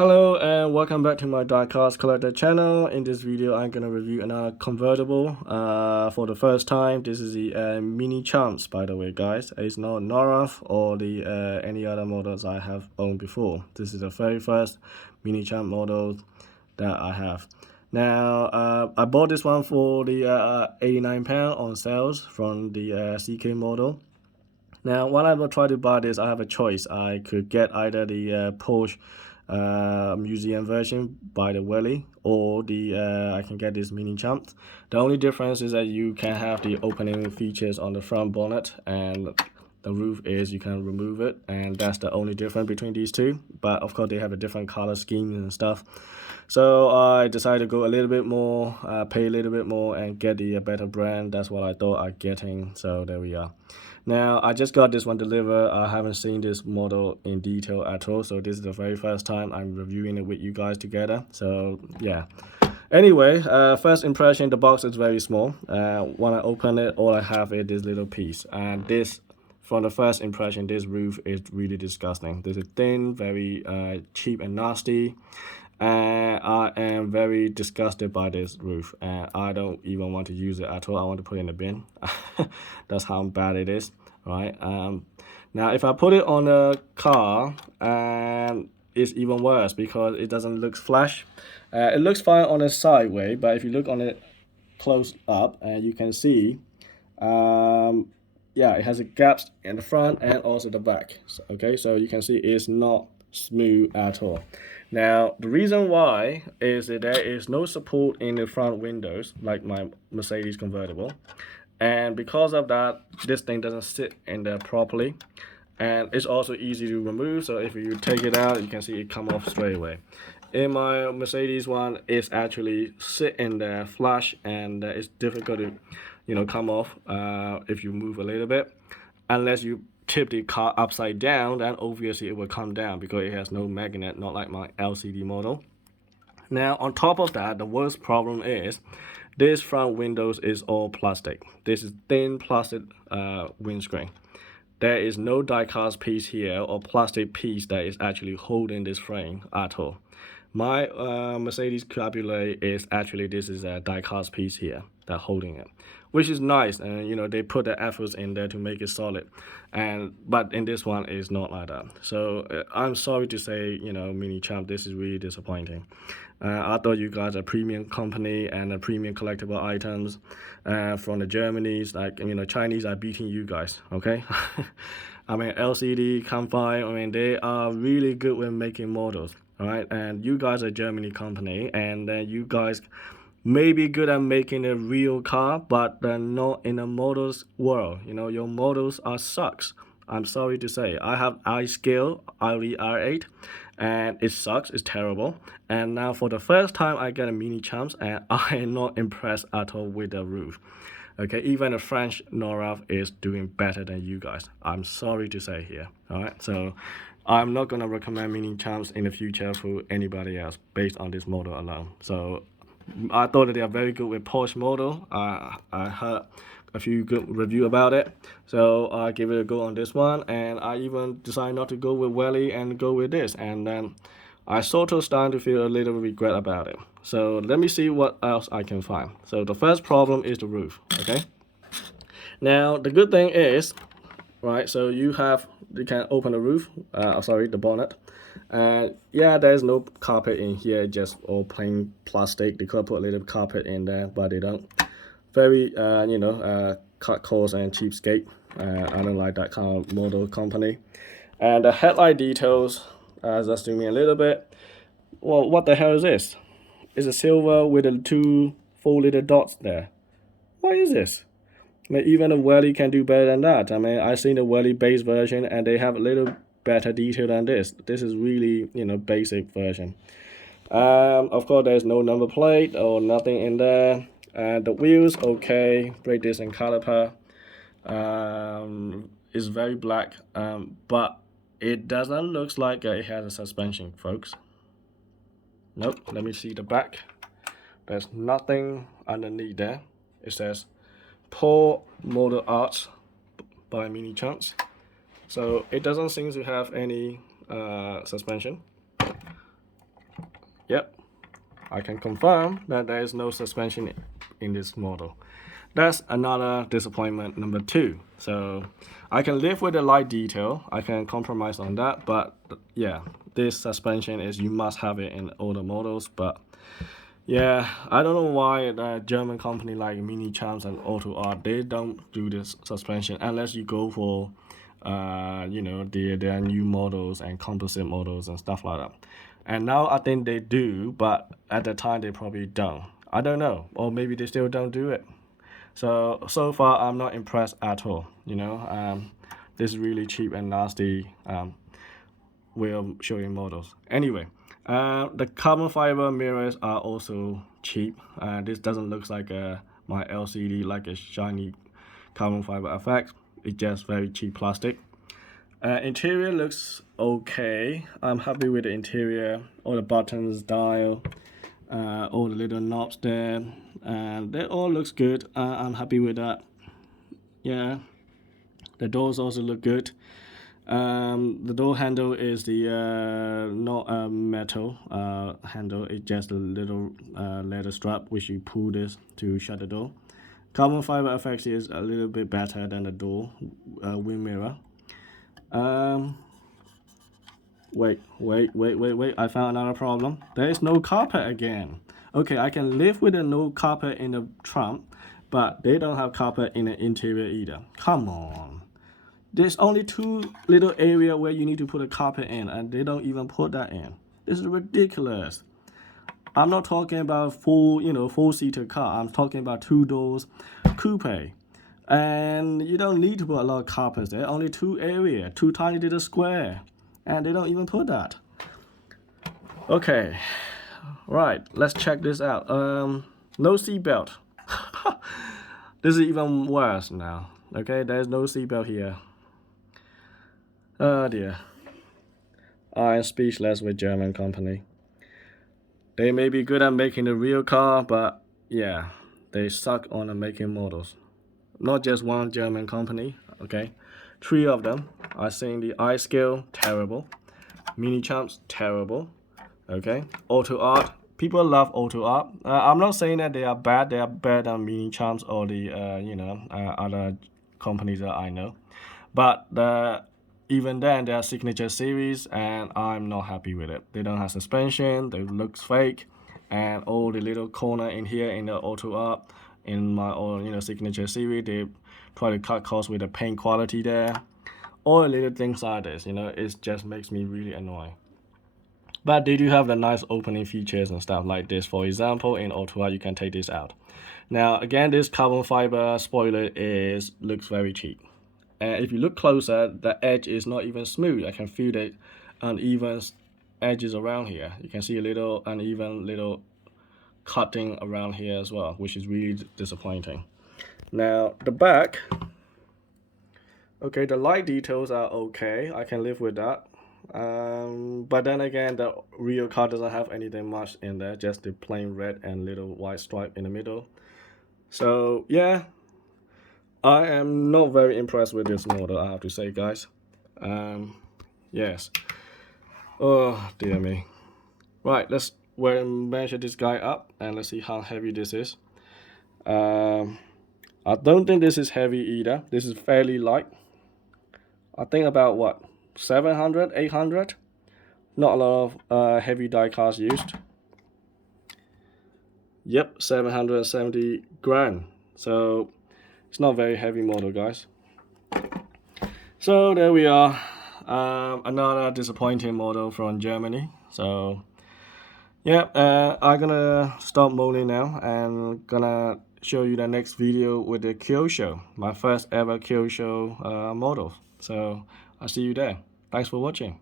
Hello and welcome back to my Diecast collector channel. In this video I'm gonna review another convertible for the first time. This is the MiniChamps, by the way guys. It's not Norev or the any other models I have owned before. This is the very first MiniChamp model that I have. Now I bought this one for the £89 on sales from the CK model. Now when I will try to buy this, I have a choice. I could get either the Porsche museum version by the Welly, or the I can get this MiniChamps. The only difference is that you can have the opening features on the front bonnet, and the roof is you can remove it, and that's the only difference between these two. But of course they have a different color scheme and stuff. So I decided to go a little bit more, pay a little bit more and get the better brand. That's what I thought I'd getting. So there we are. Now I just got this one delivered. I haven't seen this model in detail at all, so this is the very first time I'm reviewing it with you guys together. So yeah. Anyway, first impression, the box is very small. When I open it, all I have is this little piece, and this, from the first impression, this roof is really disgusting. This is thin, very cheap and nasty. I am very disgusted by this roof, and I don't even want to use it at all. I want to put it in the bin. That's how bad it is, right? Now if I put it on a car, it's even worse because it doesn't look flash. It looks fine on a sideway, but if you look on it close up, you can see yeah, it has a gaps in the front and also the back. So, okay, so you can see it's not smooth at all. Now the reason why is that there is no support in the front windows like my Mercedes convertible, and because of that this thing doesn't sit in there properly, and it's also easy to remove. So if you take it out, you can see it come off straight away. In my Mercedes one, it's actually sit in there flush, and it's difficult to come off if you move a little bit. Unless you tip the car upside down, then obviously it will come down because it has no magnet, not like my LCD model. Now on top of that, the worst problem is this front windows is all plastic. This is thin plastic windscreen. There is no die-cast piece here or plastic piece that is actually holding this frame at all. My Mercedes Cabriolet is actually, this is a die-cast piece here that holding it, which is nice, and they put the efforts in there to make it solid, but in this one it's not like that. So I'm sorry to say, MiniChamp, this is really disappointing. I thought you guys are a premium company and a premium collectible items from the Germany's, like Chinese are beating you guys, okay? I mean LCD, Keng Fai, I mean they are really good with making models. All right, and you guys are a Germany company, and you guys may be good at making a real car, but they're not in a models world. Your models are sucks. I'm sorry to say. I have iScale R8, and it sucks. It's terrible. And now for the first time, I get a MiniChamps, and I am not impressed at all with the roof. Okay, even a French Norev is doing better than you guys. I'm sorry to say here. All right, so I'm not gonna recommend MiniChamps in the future for anybody else based on this model alone. So I thought that they are very good with Porsche model. I heard a few good review about it, so I give it a go on this one, and I even decided not to go with Welly and go with this, and then I sort of starting to feel a little regret about it. So let me see what else I can find. So the first problem is the roof. Okay, now the good thing is, right, so you can open the roof, the bonnet. Yeah, there's no carpet in here, just all plain plastic. They could put a little carpet in there, but they don't. Very cut cost and cheapskate. I don't like that kind of model company. And the headlight details, just zoom in a little bit. Well, what the hell is this? It's a silver with the 4 little dots there. What is this? I mean, even the Welly can do better than that. I mean, I've seen the Welly base version, and they have a little better detail than this. This is really, basic version. Of course, there's no number plate or nothing in there. The wheels, okay. Brake disc and caliper is very black, but it doesn't look like it has a suspension, folks. Nope. Let me see the back. There's nothing underneath there. It says Poor Model Arts by MiniChamps. So it doesn't seem to have any suspension. yep, I can confirm that there is no suspension in this model. That's another disappointment number 2. So I can live with the light detail, I can compromise on that, but yeah, this suspension is, you must have it in older models. But yeah, I don't know why the German company like MiniChamps and Auto Art, they don't do this suspension unless you go for you know, their new models and composite models and stuff like that. And now I think they do, but at the time they probably don't. I don't know, or maybe they still don't do it. So far I'm not impressed at all. You know, this is really cheap and nasty way of showing models. Anyway, the carbon fiber mirrors are also cheap. This doesn't look like my LCD, like a shiny carbon fiber effect. It's just very cheap plastic. Interior looks okay. I'm happy with the interior. All the buttons, dial, all the little knobs there, and that all looks good. I'm happy with that. Yeah, the doors also look good. The door handle is the not a metal handle. It's just a little leather strap which you pull this to shut the door. Carbon fiber effects is a little bit better than the door wind mirror. Wait, I found another problem. There is no carpet again. Okay, I can live with a no carpet in the trunk, but they don't have carpet in the interior either. Come on. There's only 2 little area where you need to put a carpet in, and they don't even put that in. This is ridiculous. I'm not talking about full, you know, 4-seater car. I'm talking about 2 doors coupe. And you don't need to put a lot of carpets there. Only 2 area, 2 tiny little square. And they don't even put that. Okay, right, let's check this out. No seatbelt. This is even worse now. Okay, there's no seatbelt here. Oh dear. I am speechless with German company. They may be good at making the real car, but yeah, they suck on making models. Not just one German company, okay? 3 of them. I think the iScale, terrible. MiniChamps, terrible. Okay? Auto Art, people love Auto Art. I'm not saying that they are bad. They are better than MiniChamps or the you know, other companies that I know. But even then, they are signature series, and I'm not happy with it. They don't have suspension. They looks fake, and all the little corner in here in the Auto Art, in my own, you know, signature series, they try to cut costs with the paint quality there. All the little things like this, you know, it just makes me really annoyed. But they do have the nice opening features and stuff like this. For example, in Auto Art, you can take this out. Now, again, this carbon fiber spoiler looks very cheap. And if you look closer, the edge is not even smooth. I can feel the uneven edges around here. You can see a little uneven little cutting around here as well, which is really disappointing. Now, the back, okay, the light details are okay. I can live with that. But then again, the real car doesn't have anything much in there, just the plain red and little white stripe in the middle. So yeah, I am not very impressed with this model, I have to say, guys. Yes. Oh dear me. Right, let's measure this guy up and let's see how heavy this is. I don't think this is heavy either. This is fairly light. I think about what, 700, 800. Not a lot of heavy die cast used. Yep, 770 grand. So it's not very heavy model, guys. So there we are. Another disappointing model from Germany. So yeah, I'm gonna stop moaning now and gonna show you the next video with the KyoShow, my first ever KyoShow model. So I'll see you there. Thanks for watching.